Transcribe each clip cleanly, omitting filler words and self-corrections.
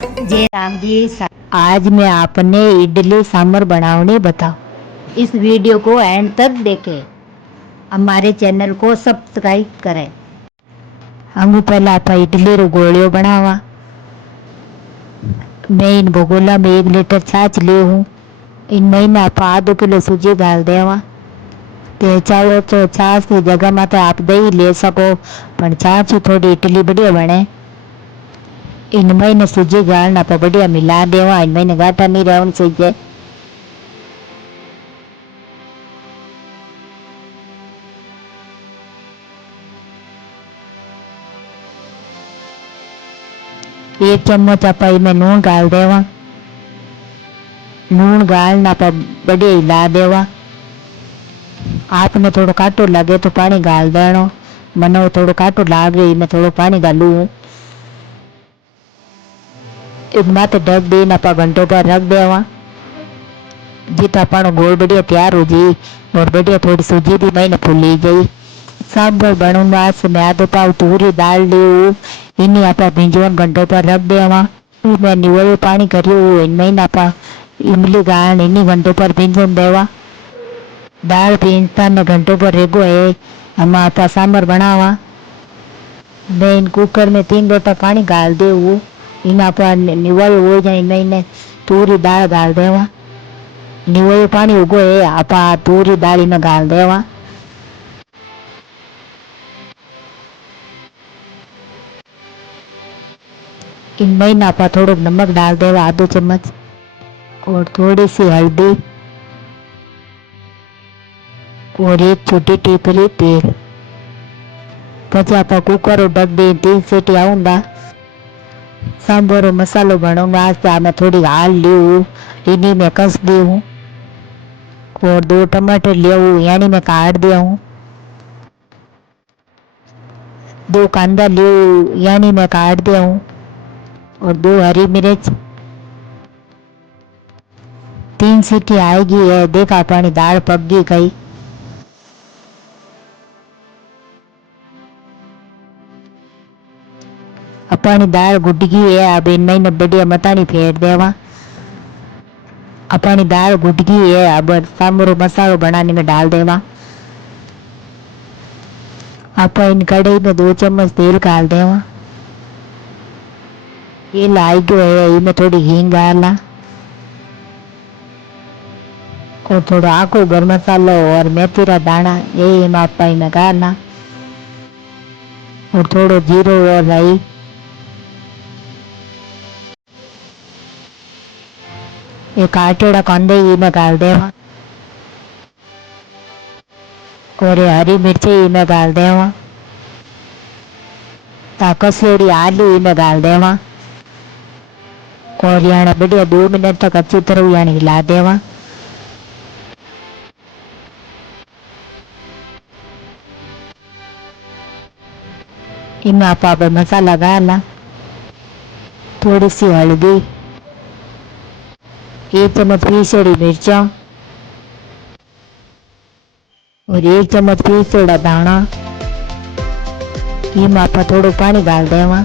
जय राम जी। आज मैं आपने इडली सांभर बनावनी बताऊं। इस वीडियो को एंड तक देखें। हमारे चैनल को सब्सक्राइब करें। हम पहले आप इडली रो गोलियों बनावा। मैं इन भगोला में 1 लीटर छाछ ली हूँ। इनमें ना आप आधो किलो सूजी डाल देवा। ते चाहो तो छाछ की जगह में तो आप दही ले सको, पर छाछ थोड़ी इडली बढ़िया बने। इनमें ने सूजी गालना पर बढ़िया मिला देवा। इनमें ने गाटा नहीं रहना चाहिए। एक चम्मच आप में नून डाल देवा। नून गालना पर बढ़िया हिला देवा। आपने थोड़ा काटो लगे तो पानी गाल देनो। मनो थोड़ा काटो लाग रही, मैं थोड़ा पानी गालू। एक माथे ढक देना आप घंटों पर रख देवा। जितना पानो गोल बढ़िया तैयार हो जाए और बढ़िया थोड़ी सूजी भी मैंने फूली जाए। सांभर बनूंगा से मैं आधो पाव तूरी दाल ली। इन्हीं आप भिंजवन घंटों पर रख देवा। मैं निवल पानी करियो इनमें आप इमली गाल इन्हीं घंटों पर भिंजन देवा। दाल भींजता ने घंटों पर रेगो है। हम आप सांभर बनावा। मैं इन कुकर में 3 लोटा पानी गाल दे। इन आप निवल हो जाए इनमें तूरी दाल गाल देवा। निवल पानी उगो है आप तूरी दाल में गाल देवा। इनमें ना आप थोड़ा नमक डाल देवा, आधो चम्मच, और थोड़ी सी हल्दी और 1 छोटी टीपरी तेल। પછી आप कुकर ढक दे 3 सीटी आऊंगा। सांभर मसालो बनूंगा। मैं थोड़ी हाल ली हूँ, इन्हीं में कस दी हूँ, और 2 टमाटर लिए हूँ, यानी मैं काट दिया हूँ। 2 कांदा लिए हूँ, यानी मैं काट दिया हूँ, और 2 हरी मिर्च। 3 सीटी आएगी है। देखा पानी दाल पक गई कई। अपनी दाल गुट गई है। अब इनमें बढ़िया मतानी फेर देवा। अपनी दाल गुट गई है। अब सांभर मसालो बनाने में डाल देवा। आप इन कढ़ाई में 2 चम्मच तेल डाल देवा। तेल आई गयो है, इनमें थोड़ी हींग डालना, और थोड़ा आखो गरम मसालो और मेथी रा दाना ये आप में डालना, और थोड़ो जीरो और राई। ये काटेड़ा कांदे में डाल देवा, और ये हरी मिर्ची में डाल देवा। कसेड़ी आलू में डाल देवा, और यहाँ बढ़िया 2 मिनट तक अच्छी तरह यहाँ हिला देवा। इनमें आप मसाला डालना, थोड़ी सी हल्दी, 1 चम्मच पीसेड़ी मिर्चा, और 1 चम्मच पीसेड़ा दाना। इनमें आप थोड़ा पानी डाल देवा।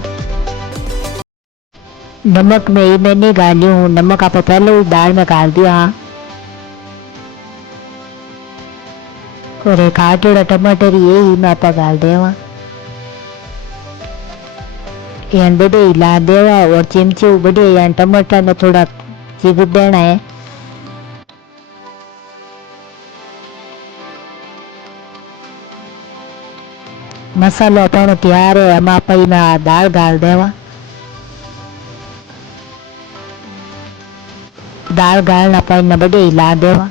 नमक में इनमें नहीं डाली हूँ, नमक आप पहले ही दाल में डाल दिया। और एक काटेड़ा टमाटर ये इनमें आप डाल देवा। यान बढ़िया हिला देवा, और चिमची बढ़िया यान टमाटर में थोड़ा चीर देना है। मसालो अपनो तैयार है। हम आप में दाल डाल देवा। दाल डालना अपन बढ़िया हिला देवा।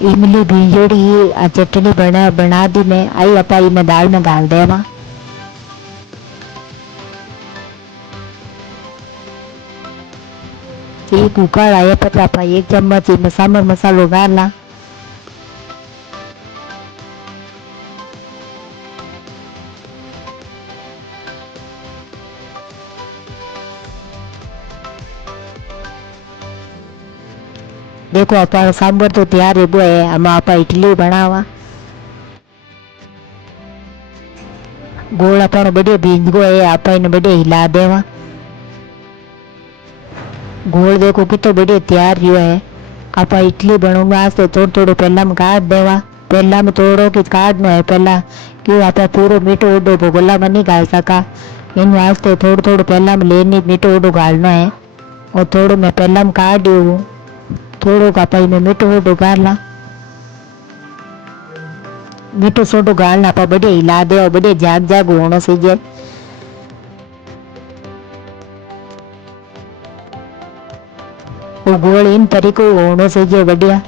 इमली भींजड़ी चटनी बना दी मैं, आई अपाई में दाल में डाल देवा। एक उकाल आया पर आप 1 चम्मच सांभर मसालो डालना। देखो आप सांभर तो तैयार है। हम आप इडली बनावा। गोल अपन बढ़िया भीज गो है, आप बढ़िया हिला देवा। गोल देखो कितो बढ़िया तैयार रियो है। आप इडली बनवा वास्ते थोड़ा थोड़ा पहला में काट देवा। पहला में थोड़ो कि काटना है पहला, क्यों आप पूरा मीठो उडो भगोला में नहीं गाल सका। इन वास्ते थोड़ा थोड़ा पहला में लेनी मीठो उडो गालना है। और थोड़ो मैं पहला में काट दियो, थोड़ो का पाई में मीठो उडो गालना। मीठो सोडो गालना आप बढ़िया हिला दे और बढ़िया जाग जाग होना चाहिए। वो गोल इन तरीको होना चाहिए बढ़िया।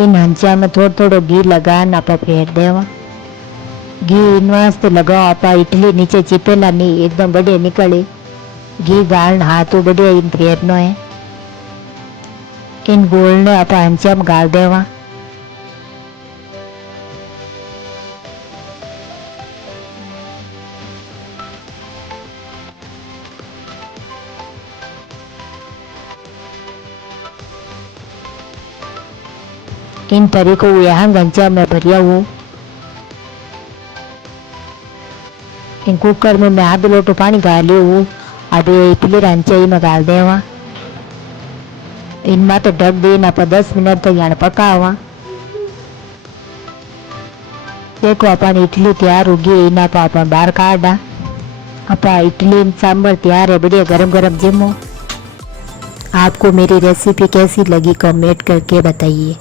इन हंचा में थोड़ा थोड़ा घी लगाना आप फेर देवा। घी इन वास्ते लगाओ आप इडली नीचे चिपेला नहीं, एकदम बढ़िया निकले। घी गालना हाथों बढ़िया इन फेरनो है। इन गोल ने आप हंचा में गाल देवा। इन तरीको यहाँ गंजा में भरिया हूँ। इन कुकर में मैं आधे लोटो पानी गाली हूँ। अभी इडली रंचाई में गाल देवा। इनमें तो ढक देना आप 10 मिनट तक यहाँ पकावा। देखो अपन इडली तैयार होगी। इना आप बाहर काटा। आप इडली सांभर तैयार है, बढ़िया गरम गरम जमो। आपको मेरी रेसिपी कैसी लगी कमेंट करके बताइए।